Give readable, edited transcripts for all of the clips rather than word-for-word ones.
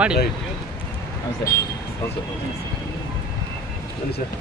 ಮಾಡಿ sir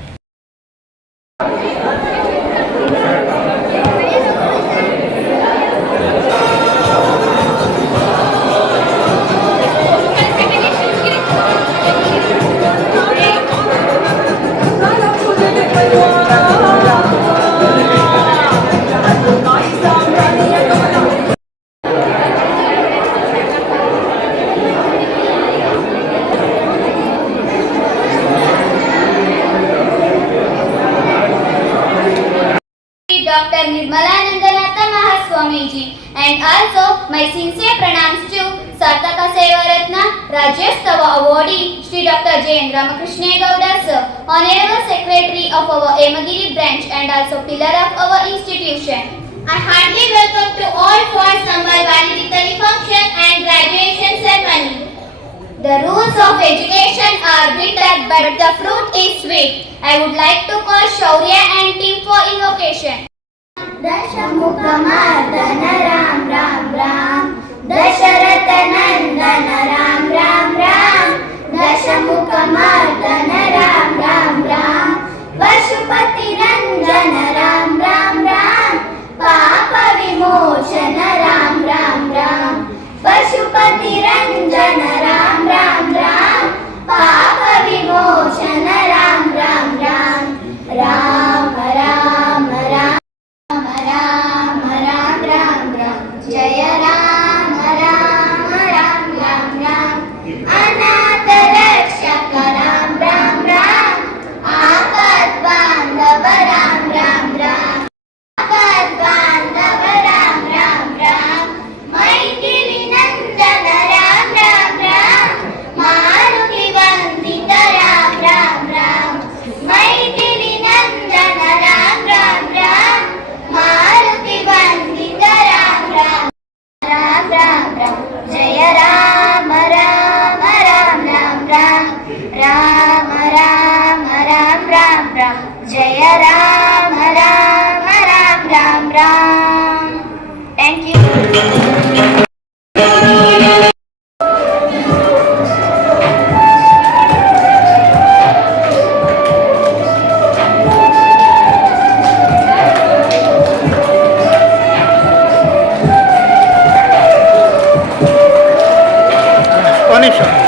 Dr. Nirmalanandanath Mahaswamiji, and also my sincere pranams to Sartaka Seva Ratna Rajyastava awardee Shri Dr. J.N. Ramakrishna Gowda sir, Honorable Secretary of our Emagiri branch and also pillar of our institution. I heartily welcome to all for summer valedictory function and graduation ceremony. The rules of education are bitter but the fruit is sweet. I would like to call Shaurya and team for invocation. दशमुखमर्दन राम राम राम दशरथ नंदन राम राम राम दशमुखमर्दन राम राम राम पशुपति रंजन राम राम राम पाप विमोचन राम राम राम पशुपति रंजन राम राम राम पाप विमोचन राम राम राम राम राम राम जय राम राम राम राम राम अनाथ रक्षक राम राम राम आपद बांधव राम राम राम आपद बांधव राम राम राम मैथिली नंदन राम राम राम मारुति वंदित राम राम राम मैथिली नंदन राम राम राम मारुति वंदित राम राम राम राम राम जय राम राम राम राम राम राम राम राम राम राम जय Ram Ram Ram Ram Ram thank you Shut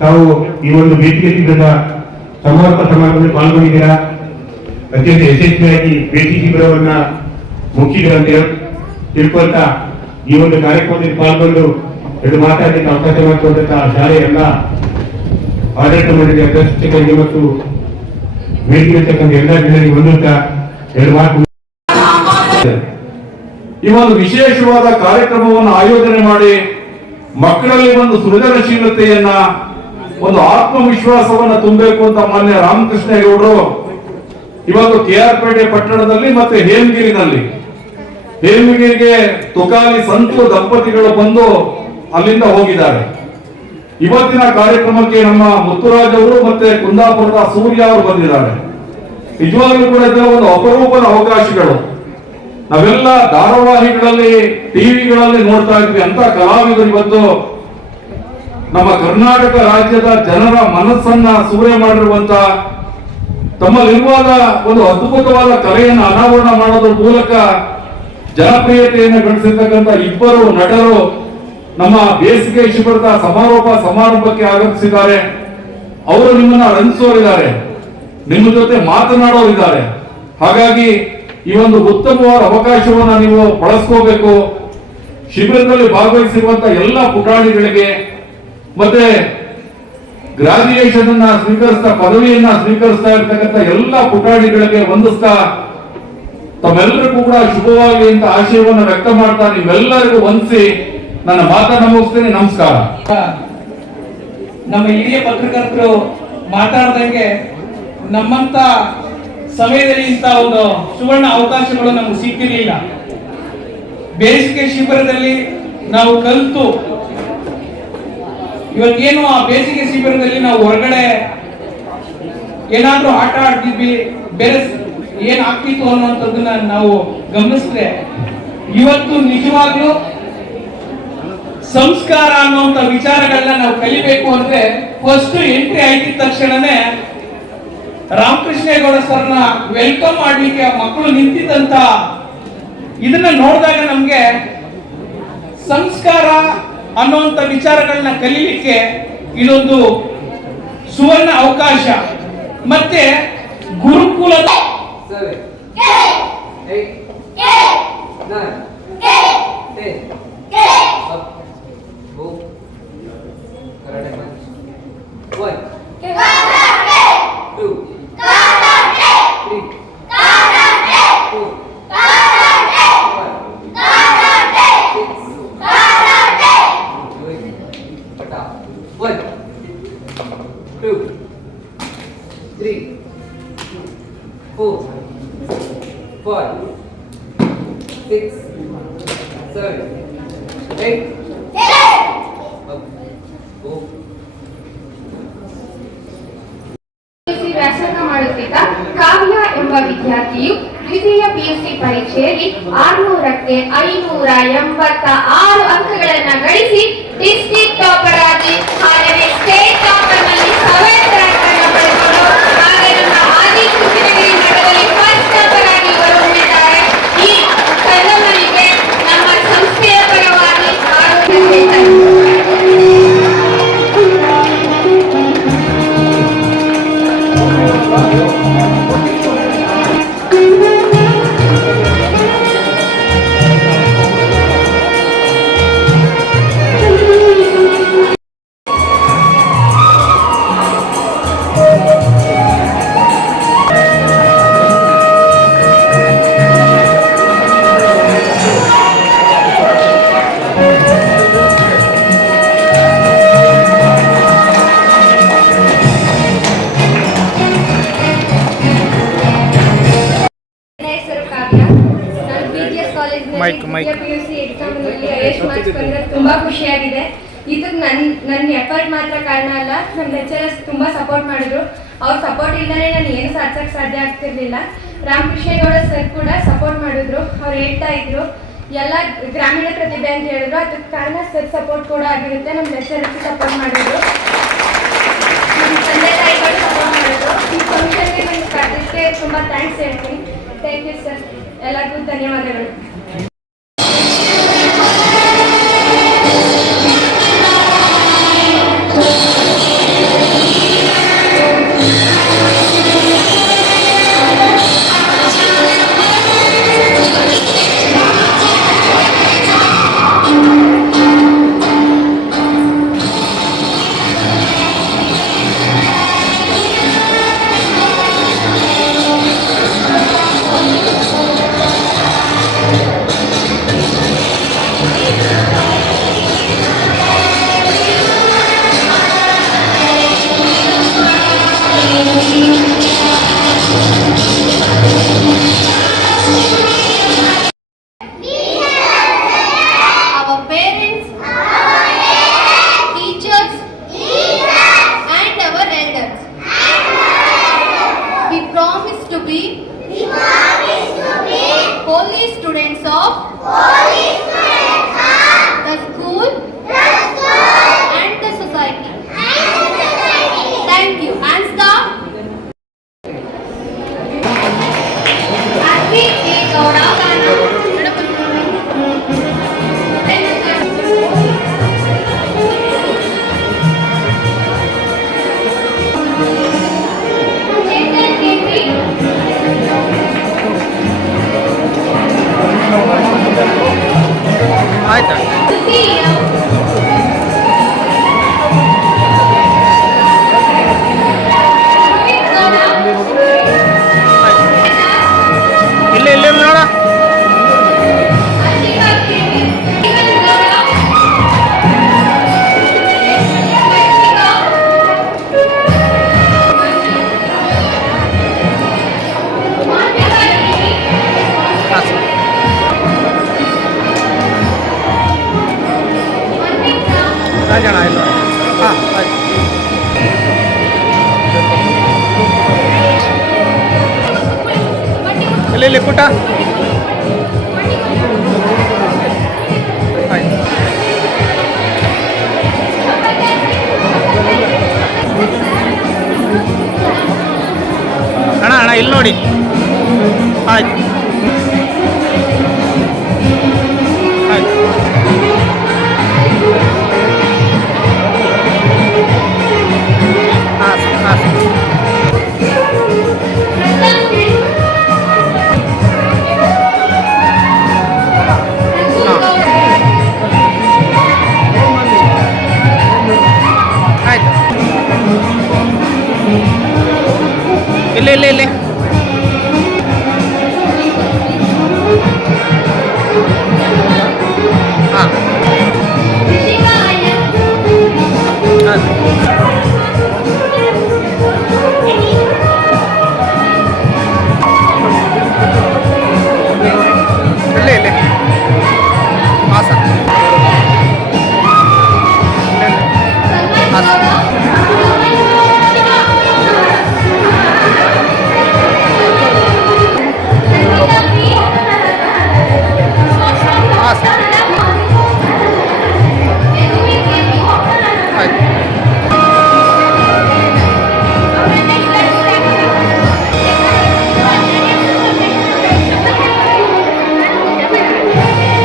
ತಾವು ಈ ಒಂದು ಬೇಸಿಗೆ ಶಿಬಿರದ ಸಮಾರೋಪ ಸಮಾರಂಭದಲ್ಲಿ ಪಾಲ್ಗೊಂಡಿದ್ದೀರಾ. ಅತ್ಯಂತ ಯಶಸ್ವಿಯಾಗಿ ಬೇಸಿಗೆ ಶಿಬಿರವನ್ನ ಮುಗಿಸಿದ್ರಂತೆ ತಿಳ್ಕೊಂತ ಈ ಒಂದು ಕಾರ್ಯಕ್ರಮದಲ್ಲಿ ಪಾಲ್ಗೊಂಡು ಇದು ಮಾತಾಡಲಿಕ್ಕೆ ಅವಕಾಶ ಮಾಡಿಕೊಂಡಂತ ಶಾಲೆಯ ಎಲ್ಲ ಆಡಳಿತ ಮಂಡಳಿಯ ಶಿಕ್ಷಕರಿಗೆ ಮತ್ತು ವೇದಿಕೆರ್ತಕ್ಕಂಥ ಎಲ್ಲ ಜನರಿಗೆ ಹೊಂದುತ್ತಾ ಎರಡು ಮಾತು. ಈ ಒಂದು ವಿಶೇಷವಾದ ಕಾರ್ಯಕ್ರಮವನ್ನು ಆಯೋಜನೆ ಮಾಡಿ ಮಕ್ಕಳಲ್ಲಿ ಒಂದು ಸೃಜನಶೀಲತೆಯನ್ನ ಒಂದು ಆತ್ಮವಿಶ್ವಾಸವನ್ನ ತುಂಬಬೇಕು ಅಂತ ಮಾನ್ಯ ರಾಮಕೃಷ್ಣೇಗೌಡರು ಇವತ್ತು KR ಪೇಟೆ ಪಟ್ಟಣದಲ್ಲಿ ಮತ್ತೆ ಹೇಮಗಿರಿಗೆ ತುಕಾಲಿ ಸಂತು ದಂಪತಿಗಳು ಬಂದು ಅಲ್ಲಿಂದ ಹೋಗಿದ್ದಾರೆ. ಇವತ್ತಿನ ಕಾರ್ಯಕ್ರಮಕ್ಕೆ ನಮ್ಮ ಮುತ್ತುರಾಜ್ ಅವರು ಮತ್ತೆ ಕುಂದಾಪುರದ ಸೂರ್ಯ ಅವರು ಬಂದಿದ್ದಾರೆ. ನಿಜವಾಗ್ಲೂ ಕೂಡ ಇದರ ಒಂದು ಅಪರೂಪದ ಅವಕಾಶಗಳು. ನಾವೆಲ್ಲ ಧಾರಾವಾಹಿಗಳಲ್ಲಿ ಟಿವಿಗಳಲ್ಲಿ ನೋಡ್ತಾ ಇದ್ವಿ, ಅಂತ ಕಲಾವಿದರು ಇವತ್ತು ನಮ್ಮ ಕರ್ನಾಟಕ ರಾಜ್ಯದ ಜನರ ಮನಸ್ಸನ್ನ ಸೂರೆ ಮಾಡಿರುವಂತ ತಮ್ಮಲ್ಲಿರುವಾದ ಒಂದು ಅದ್ಭುತವಾದ ಕಲೆಯನ್ನು ಅನಾವರಣ ಮಾಡೋದ್ರ ಮೂಲಕ ಜನಪ್ರಿಯತೆಯನ್ನು ಗಳಿಸಿರ್ತಕ್ಕಂಥ ಇಬ್ಬರು ನಟರು ನಮ್ಮ ಬೇಸಿಗೆ ಶಿಬಿರದ ಸಮಾರಂಭಕ್ಕೆ ಆಗಮಿಸಿದ್ದಾರೆ. ಅವರು ನಿಮ್ಮನ್ನ ರಂಜಿಸೋರಿದ್ದಾರೆ, ನಿಮ್ಮ ಜೊತೆ ಮಾತನಾಡೋರಿದ್ದಾರೆ. ಹಾಗಾಗಿ ಈ ಒಂದು ಉತ್ತಮವಾದ ಅವಕಾಶವನ್ನ ನೀವು ಬಳಸ್ಕೋಬೇಕು. ಶಿಬಿರದಲ್ಲಿ ಭಾಗವಹಿಸಿರುವಂತ ಎಲ್ಲ ಪುಟಾಣಿಗಳಿಗೆ ಮತ್ತೆ ಗ್ರಾಜುಯೇಷನ್ ಅನ್ನ ಪದವಿಯನ್ನ ಸ್ವೀಕರಿಸ್ತಾ ಇರ್ತಕ್ಕಂಥ ಎಲ್ಲ ಪುಟಾಣಿಗಳಿಗೆ ವಂದಿಸ್ತಾ ತಮ್ಮೆಲ್ಲರಿಗೂ ಕೂಡ ಶುಭವಾಗಲಿ ಅಂತ ಆಶಯವನ್ನು ವ್ಯಕ್ತ ಮಾಡ್ತಾ ನೀವೆಲ್ಲರಿಗೂ ವಂದಿಸಿ ನನ್ನ ಮಾತನ್ನ ಮುಗಿಸ್ತೇನೆ. ನಮಸ್ಕಾರ. ನಮ್ಮ ಹಿರಿಯ ಪತ್ರಕರ್ತರು ಮಾತಾಡ್ದಂಗೆ ನಮ್ಮಂತ ಸಮಯದಲ್ಲಿ ಇಂಥ ಒಂದು ಸುವರ್ಣ ಅವಕಾಶಗಳು ನಮ್ಗೆ ಸಿಕ್ಕಿರಲಿಲ್ಲ. ಬೇಸಿಗೆ ಶಿಬಿರದಲ್ಲಿ ನಾವು ಕಲಿತು ಇವತ್ತೇನು ಆ ಬೇಸಿಗೆ ಶಿಬಿರದಲ್ಲಿ ನಾವು ಹೊರಗಡೆ ಏನಾದ್ರೂ ಆಟ ಆಡ್ತಿದ್ವಿ, ಬೇರೆ ಏನ್ ಆಗ್ತಿತ್ತು ಅನ್ನುವಂಥದ್ದನ್ನ ನಾವು ಗಮನಿಸಿದ್ರೆ ಇವತ್ತು ನಿಜವಾಗ್ಲೂ ಸಂಸ್ಕಾರ ಅನ್ನುವಂಥ ವಿಚಾರಗಳನ್ನ ನಾವು ಕಲಿಬೇಕು ಅಂದ್ರೆ ಫಸ್ಟ್ ಎಂಟ್ರಿ ಆಗಿದ ತಕ್ಷಣನೇ ರಾಮಕೃಷ್ಣೇಗೌಡ ಸರ್ನ ವೆಲ್ಕಮ್ ಮಾಡ್ಲಿಕ್ಕೆ ಮಕ್ಕಳು ನಿಂತಿದ್ದಂತ ಇದನ್ನ ನೋಡಿದಾಗ ನಮ್ಗೆ ಸಂಸ್ಕಾರ ಅನ್ನುವಂಥ ವಿಚಾರಗಳನ್ನ ಕಲೀಲಿಕ್ಕೆ ಇದೊಂದು ಸುವರ್ಣ ಅವಕಾಶ. ಮತ್ತೆ ಗುರುಕುಲದ ವ್ಯಾಸಂಗ ಮಾಡುತ್ತಿದ್ದ ಕಾವ್ಯ ಎಂಬ ವಿದ್ಯಾರ್ಥಿಯು ದ್ವಿತೀಯ PUC ಪರೀಕ್ಷೆಯಲ್ಲಿ 600ಕ್ಕೆ 586 ಅಂಕಗಳನ್ನು ಗಳಿಸಿ ಡಿಸ್ಟ್ರಿಕ್ಟ್ ಟಾಪರ್ ಆಗಿ ಹಾಗೆಯೇ ಸ್ಟೇಟ್ ಟಾಪರ್ ನಲ್ಲಿ 7th ರ್ಯಾಂಕ್ ಅನ್ನು ಪಡೆದುಕೊಂಡು ಹಾಗೆ ನಮ್ಮ ಆದಿಚುಂಚನಗಿರಿ ಮಠದಲ್ಲಿ ಫಸ್ಟ್ ಟಾಪರ್ ಆಗಿ ಹೊರಹೊಮ್ಮಿದ್ದಾರೆ. ಈ ಸಂಗಮನಿಗೆ ನಮ್ಮ ಸಂಸ್ಥೆಯ ಪರವಾಗಿ PUC ಎಕ್ಸಾಮ್ ನಲ್ಲಿ ಹೈಯೆಸ್ಟ್ ಮಾರ್ಕ್ಸ್ ಬಂದ್ರೆ ತುಂಬಾ ಖುಷಿಯಾಗಿದೆ. ಇದಕ್ಕೆ ನನ್ನ ಎಫರ್ಟ್ ಮಾತ್ರ ಕಾರಣ ಅಲ್ಲ, ನಮ್ಮ ಲೆಕ್ಚರರ್ಸ್ ತುಂಬಾ ಸಪೋರ್ಟ್ ಮಾಡಿದ್ರು. ಅವ್ರ ಸಪೋರ್ಟ್ ಇಲ್ಲದೆ ನಾನು ಏನು ಸಾಧಿಸಕ್ಕೆ ಸಾಧ್ಯ ಆಗ್ತಿರ್ಲಿಲ್ಲ. ರಾಮಕೃಷ್ಣೇಗೌಡ ಸರ್ ಕೂಡ ಸಪೋರ್ಟ್ ಮಾಡಿದ್ರು. ಅವ್ರು ಹೇಳ್ತಾ ಇದ್ರು ಎಲ್ಲ ಗ್ರಾಮೀಣ ಪ್ರತಿಭೆ ಅಂತ ಹೇಳಿದ್ರು. ಅದಕ್ಕೆ ಕಾರಣ ಸರ್ ಸಪೋರ್ಟ್ ಕೂಡ ಆಗಿರುತ್ತೆ. ನಮ್ಮ ಲೆಕ್ಚರರ್ಸ್ ಸಪೋರ್ಟ್ ಮಾಡಿದ್ರು, ನಮ್ಮ ತಂದೆ ತಾಯಿಗಳು ಸಪೋರ್ಟ್ ಮಾಡಿದ್ರು. ಈ ಫಂಕ್ಷನ್ಗೆ ನನಗೆ ಕರೆದಕ್ಕೆ ತುಂಬಾ ಥ್ಯಾಂಕ್ಸ್ ಹೇಳ್ತೀನಿ. ಥ್ಯಾಂಕ್ ಯು ಸರ್, ಎಲ್ಲರಿಗೂ ಧನ್ಯವಾದಗಳು. ಜನ ಇಲ್ಲ. ಹಾಂ ಆಯ್ತು. ಇಲ್ಲಿ ಪುಟ ಆಯ್ತು. ಅಣ್ಣ ಇಲ್ಲಿ ನೋಡಿ. ಆಯ್ತು ಆಯ್ತು. ಹಾಂ ಸರ್ ಹಾಂ ಸರ್. ಆಯ್ತು. ಇಲ್ಲಿ ಹಾಂ ಇಲ್ಲಿ ಹಾಂ ಸರ್. ಹಾಂ ಸರ್. ಹಾಂ ಸರ್. ಆಯ್ತು.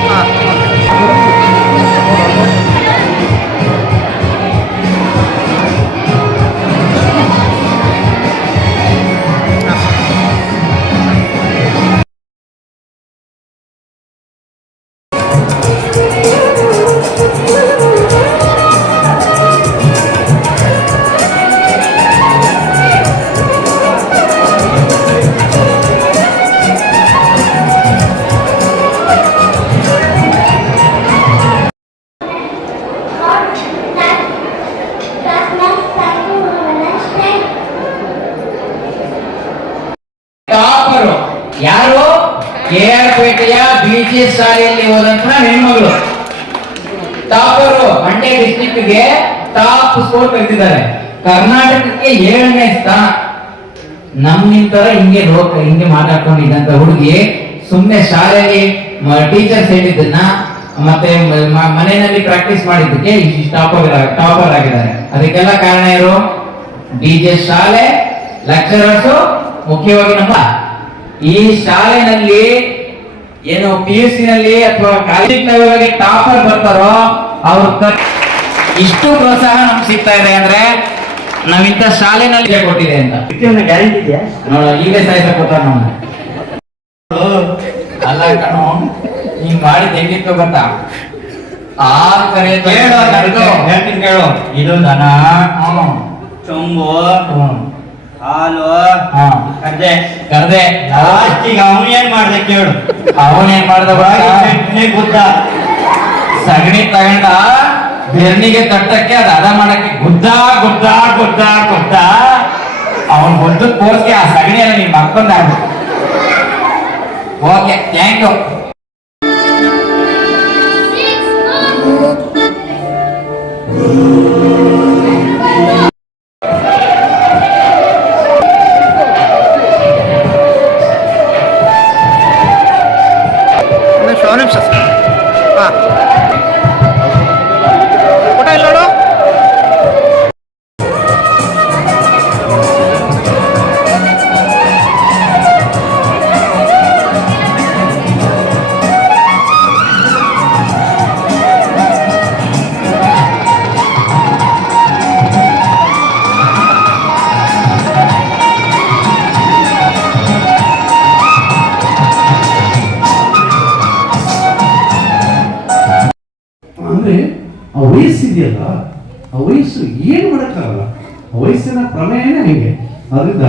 ಹಾಂ ಟಾಪರು ಯಾರು? KR ಪೇಟೆಯ BGS ಶಾಲೆಯಲ್ಲಿ ಹೋದಂತ ಹೆಣ್ಮಗಳು ಟಾಪರು. ಮಂಡ್ಯ ಡಿಸ್ಟ್ರಿಕ್ಟ್ಗೆ ಟಾಪ್ ಸ್ಕೋರ್ ತೆಗೆದಿದ್ದಾರೆ. ಕರ್ನಾಟಕಕ್ಕೆ 7ನೇ ಸ್ಥಾನ. ನಮ್ಮಿಂತರ ಹಿಂಗೆ ಮಾತಾಡ್ಕೊಂಡಿದ್ದಂತ ಹುಡುಗಿ ಸುಮ್ಮನೆ ಶಾಲೆಯಲ್ಲಿ ಟೀಚರ್ಸ್ ಹೇಳಿದ್ದನ್ನ ಮತ್ತೆ ಮನೆಯಲ್ಲಿ ಪ್ರಾಕ್ಟೀಸ್ ಮಾಡಿದ್ದಕ್ಕೆ ಟಾಪರ್ ಆಗಿದ್ದಾರೆ. ಅದಕ್ಕೆಲ್ಲ ಕಾರಣ ಯಾರು? BGS ಶಾಲೆ, ಲೆಕ್ಚರರ್ಸ್, ಮುಖ್ಯವಾಗಿ ನಮ್ಮ ಈ ಶಾಲೆನಲ್ಲಿ ಏನು PUC ನಲ್ಲಿ ಅಥವಾ ಕಾಲೇಜಿನಲ್ಲಿ ಟಾಪರ್ ಬರ್ತಾರೋ ಅವ್ರ ಇಷ್ಟು ಪ್ರೋತ್ಸಾಹ ನಮ್ಗೆ ಸಿಗ್ತಾ ಇದೆ ಅಂದ್ರೆ ನಾವಿಂತ ಶಾಲೆನಲ್ಲಿ ಕೊಟ್ಟಿದೆ ಅಂತ ಗ್ಯಾರಂಟಿ ಇದೆಯಾ ನೋಡ. ಈಗಲೇ ಸಾಯ್ಸ ಕೊಟ್ಟಾರ ನಮ್ಗೆ. ಅಲ್ಲ ಕಣೋ, ಹಿಂಗ್ ಮಾಡಿದ್ ಹೆಂಗಿತ್ತು ಗೊತ್ತಾ? ಹೇಳ್ತೀನಿ ಕೇಳು. ಇದು ದನ, ಚೊಂಬು, ಹಾಲು, ಕರ್ದೆ ಲಾಸ್ಟಿಗೆ ಅವನು ಏನ್ ಮಾಡ್ದೆ ಕೇಳು. ಅವನೇನ್ ಮಾಡ್ದ ಗುದ್ದ ಸಗಣಿ ತಗೊಂಡ ಬೆರ್ನಿಗೆ ತಟ್ಟಕ್ಕೆ ಅದು ಅದ ಮಾಡಕ್ಕೆ ಗುದ್ದ ಗುದ್ದ ಗುದ್ದ ಗುದ್ದ ಅವನ್ ಗುದ್ದ ಕೋರ್ಸ್ಗೆ ಆ ಸಗಣಿ ಎಲ್ಲ ನೀನ್ ಮಕ್ಕೊಂಡ. Okay, thank you. ನಿಮಿಷ ಸರ್. ಹಾಂ ಊಟ ಇಲ್ಲ ನೋಡು. ಆ ವಯಸ್ಸಿದೆಯಲ್ಲ, ಆ ವಯಸ್ಸು ಏನು ಮಾಡೋಕ್ಕಾಗಲ್ಲ. ಆ ವಯಸ್ಸಿನ ಪ್ರಮೇಯನೇ ಹೀಗೆ. ಅದರಿಂದ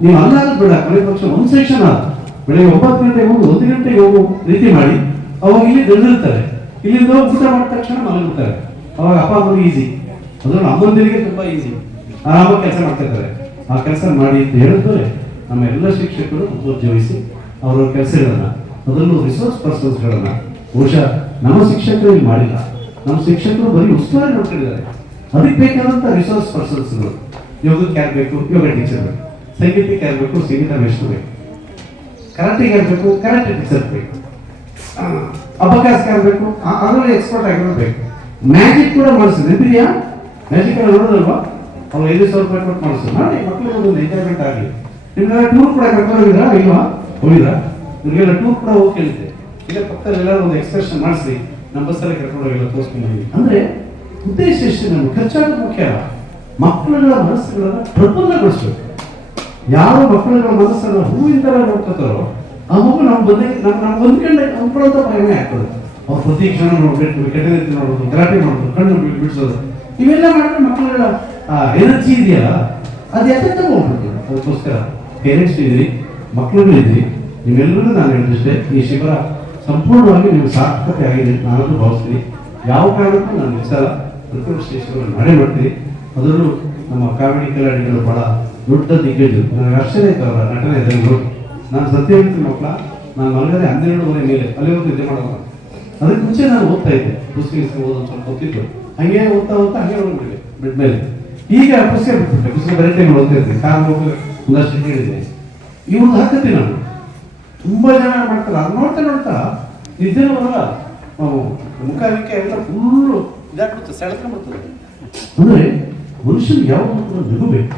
ನೀವು ಅಲ್ಲಾದ್ರೂ ಬೇಡ, ಕಡೆ ಪಕ್ಷ ಒಂದು ಸೆಕ್ಷನ್ ಆದ ಬೆಳಗ್ಗೆ 9 ಗಂಟೆಗೆ ಹೋಗಿ 1 ಗಂಟೆಗೆ ಹೋಗೋ ರೀತಿ ಮಾಡಿ. ಅವಾಗ ಇಲ್ಲಿ ಬೆಳೆದಿರ್ತಾರೆ, ಇಲ್ಲಿಂದ ಹೋಗಿ ಊಟ ಮಾಡಿದ ತಕ್ಷಣ ಮಲಗಿರ್ತಾರೆ. ಅವಾಗ ಅಪ್ಪ ಅಮ್ಮನಿಗೆ ಈಸಿ, ಅದು ಅಮ್ಮಂದಿರಿಗೆ ತುಂಬಾ ಈಸಿ, ಆರಾಮಾಗಿ ಕೆಲಸ ಮಾಡ್ತಿರ್ತಾರೆ. ಆ ಕೆಲಸ ಮಾಡಿ ಅಂತ ಹೇಳಿದ್ರೆ ನಮ್ಮ ಎಲ್ಲ ಶಿಕ್ಷಕರು ಮುತುವರ್ಜಿವಹಿಸಿ ಅವರ ಕೆಲಸಗಳನ್ನ, ಅದರಲ್ಲೂ ರಿಸೋರ್ಸ್ ಪರ್ಸನ್ಸ್ಗಳನ್ನ ಬಹುಶಃ ನಮ್ಮ ಶಿಕ್ಷಕರು ಇಲ್ಲಿ ಮಾಡಿಲ್ಲ. ನಮ್ಮ ಶಿಕ್ಷಕರು ಬರೀ ಉಸ್ತುವಾರಿ ನೋಡ್ಕೊಂಡಿದ್ದಾರೆ. ಅದಕ್ಕೆ ಬೇಕಾದಂತ ರಿಸೋರ್ಸ್ ಪರ್ಸನ್ಸ್ಗಳು, ಯೋಗಕ್ಕೆ ಯಾರು ಬೇಕು, ಯೋಗ ಟೀಚರ್ ಬೇಕು, ಸಂಗೀತಕ್ಕೆ ಯಾರು ಬೇಕು, ಸಂಗೀತ ಮೇಷ್ಟ್ರು ಬೇಕು, ಕರಾಟೆಗೆ ಯಾರು ಬೇಕು, ಕರಾಟೆ ಟೀಚರ್ ಬೇಕು, ಅಬಕಾಸ್ಗೆ ಯಾರು ಬೇಕು, ಅದರಲ್ಲಿ ಎಕ್ಸ್ಪರ್ಟ್ ಆಗಿರೋದು ಬೇಕು. ಮ್ಯಾಜಿಕ್ ಕೂಡ ಮಾಡಿಸಿದೆ, ನೆನಪಿದೆಯಾ? ಮ್ಯಾಜಿಕ್ ಎಲ್ಲ ನೋಡೋದಲ್ವಾ? ಅವ್ರು 5,000 ರೂಪಾಯಿ ಕೊಟ್ಟು ಮಾಡಿಸೋದು ಮಾಡಿ ಮಕ್ಕಳಿಗೆ ಒಂದು ಎಂಜಾಯ್ಮೆಂಟ್ ಆಗಲಿ. ನಿಮ್ಗೆಲ್ಲ ಟೂರ್ ಕೂಡ ಕರ್ಕೊಂಡು ಹೋಗಿದ್ರಾ? ಇಲ್ವಾ? ಹೋಗಿದ್ರಾ? ನಿಮಗೆಲ್ಲ ಟೂರ್ ಕೂಡ ಹೋಗಿ ಕೇಳಿದ್ದೆ. ಈಗ ಪಕ್ಕದಲ್ಲಿ ಎಲ್ಲರೂ ಒಂದು ಎಕ್ಸ್ಕರ್ಷನ್ ಮಾಡಿಸಿ ನಮ್ಮ ಬಸ್ಸಲ್ಲಿ ಕರ್ಕೊಂಡು ಹೋಗಿಲ್ಲ ತೋರಿಸ್ಕೊಂಡು. ಅಂದ್ರೆ ಉದ್ದೇಶ ಎಷ್ಟು? ನಮ್ಗೆ ಖರ್ಚಾಗೋದು ಮುಖ್ಯ ಅಲ್ಲ, ಮಕ್ಕಳುಗಳ ಮನಸ್ಸುಗಳನ್ನ ಪ್ರಫುಲ್ಲಗೊಳಿಸ್ಬೇಕು. ಯಾವ ಮಕ್ಕಳುಗಳ ಮನಸ್ಸನ್ನ ಹೂವಿನ ತರ ನೋಡ್ಕೊತಾರೋ ಆ ಮಗು ನಾವು ನಮ್ಗೆ ಹೊಂದ್ಕೊಂಡೆ ಅಂದ್ಕೊಳ್ಳೋಂಥ ಪ್ರಯತ್ನ ಆಗ್ತದೆ. ಅವ್ರು ಪ್ರತಿ ಕ್ಷಣ ನೋಡ್ಬೇಕು, ಕೆಟ್ಟ ರೀತಿ ನೋಡೋದು, ಗಲಾಟೆ ಮಾಡೋದು, ಕಣ್ಣು ಬಿಡಿಸೋದು, ಇವೆಲ್ಲ ಮಾಡಿದ್ರೆ ಮಕ್ಕಳುಗಳ ಎನರ್ಜಿ ಇದೆಯಲ್ಲ ಅದು ಎತ್ತ ಹೋಗ್ಬಿಡ್ತದೆ. ಅದಕ್ಕೋಸ್ಕರ ಪೇರೆಂಟ್ಸ್ ಇದ್ರಿ, ಮಕ್ಕಳುಗಳಿದ್ರಿ, ನೀವೆಲ್ಲರೂ ನಾನು ಹೇಳಿದ್ರೆ ಈ ಶಿಬಿರ ಸಂಪೂರ್ಣವಾಗಿ ನೀವು ಸಾರ್ಥಕತೆ ಆಗಿದೆ ನಾನು ಭಾವಿಸ್ತೀನಿ. ಯಾವ ಕಾರಣಕ್ಕೂ ನಾನು ನಿಲ್ಸಲ್ಲ, ಪ್ರತಿ ವರ್ಷ ಈ ಶಿಬಿರ ಮಾಡೇ ಮಾಡ್ತೀನಿ. ಅದರಲ್ಲೂ ನಮ್ಮ ಕಾಮಿಡಿ ಕಲಾವಿದರು ಬಹಳ ದೊಡ್ಡ ದಿಗ್ಗಜರು, ನನಗೆ ಆಶ್ಚರ್ಯ ಆಯ್ತು ಅವರ ನಟನೆ ಇದನ್ನು ನೋಡಿ. ನಾನು ಸತ್ಯ ಹೇಳ್ತೀನಿ ಮಕ್ಕಳ, ನಾನು ಮಲಗದೆ 12:30 ಮೇಲೆ ಅಲ್ಲಿವರೆಗೂ ನಿದ್ದೆ ಮಾಡೋದು. ಅದಕ್ಕೆ ಮುಂಚೆ ನಾನು ಓದ್ತಾ ಇದ್ದೆ, ಪುಸ್ತಕ ಓದೋದು ಸ್ವಲ್ಪ ಗೊತ್ತಿತ್ತು, ಹಂಗೆ ಓದ್ತಾ ಹಂಗೆ ಹೋಗ್ಬಿಟ್ಟಿದೆ ಬೆಡ್ ಮೇಲೆ. ಈಗ ಪುಸ್ತಕ ಬಿಟ್ಬಿಟ್ಟೆ, ಪುಸ್ತಕ ಬೇರೆ ಟೈಮ್ ಓದ್ತಾ ಇರ್ತೀನಿ, ಕಾಲು ಹೋಗಿ ಒಂದಷ್ಟು ಹೇಳಿದ್ದೀನಿ. ಇವ್ರದ್ದು ಹಾಕತ್ತೀನಿ ನಾನು, ತುಂಬಾ ಜನ ಮಾಡ್ತಾರೆ, ಅದು ನೋಡ್ತಾ ನಿದ್ದೆನೂ ಬರಲ್ಲ, ಮುಖ ಎಲ್ಲ ಫುಲ್ಲು ಇದಾಗ್ಬಿಡುತ್ತೆ, ಸೆಳೆದ್ಕೊಂಡ್ಬಿಡ್ತದೆ. ಅಂದ್ರೆ ಮನುಷ್ಯನ್ ಯಾವಾಗ ನಗಬೇಕು,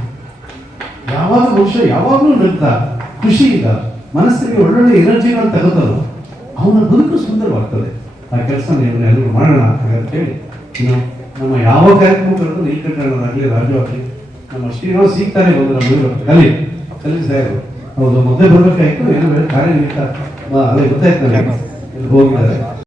ಯಾವಾಗ ಮನುಷ್ಯ ಯಾವಾಗಲೂ ನಗ್ತಾ ಖುಷಿಯಿಂದ ಮನಸ್ಸಿಗೆ ಒಳ್ಳೊಳ್ಳೆ ಎನರ್ಜಿಗಳನ್ನು ತಗೋತಾರೋ ಅವನ ಬದುಕು ಸುಂದರವಾಗ್ತದೆ. ಆ ಕೆಲಸ ನೀವು ಎಲ್ಲರೂ ಮಾಡೋಣ ಅಂತ ಹೇಳಿ ಇನ್ನು ನಮ್ಮ ಯಾವ ಕಾರ್ಯಕ್ರಮಕ್ಕೂ ನೀಲ್ಕಂಠರಾಗಲಿ, ರಾಜು ಆಗಲಿ, ನಮ್ಮ ಶ್ರೀನಿವಾಸ್ ಸಿಗ್ತಾನೆ ಬಂದು ನಮ್ಮ ಕಲಿ ಸಾಹೇಬರು ಹೌದು ಮೊದಲೇ ಬರ್ಬೇಕಾಯ್ತು, ಏನೋ ಬೇರೆ ಕಾರ್ಯ ನಿಮಿತ್ತ ಅದೇ ಗೊತ್ತಾಯ್ತು ನನಗೆ ಹೋಗಿದ್ದಾರೆ.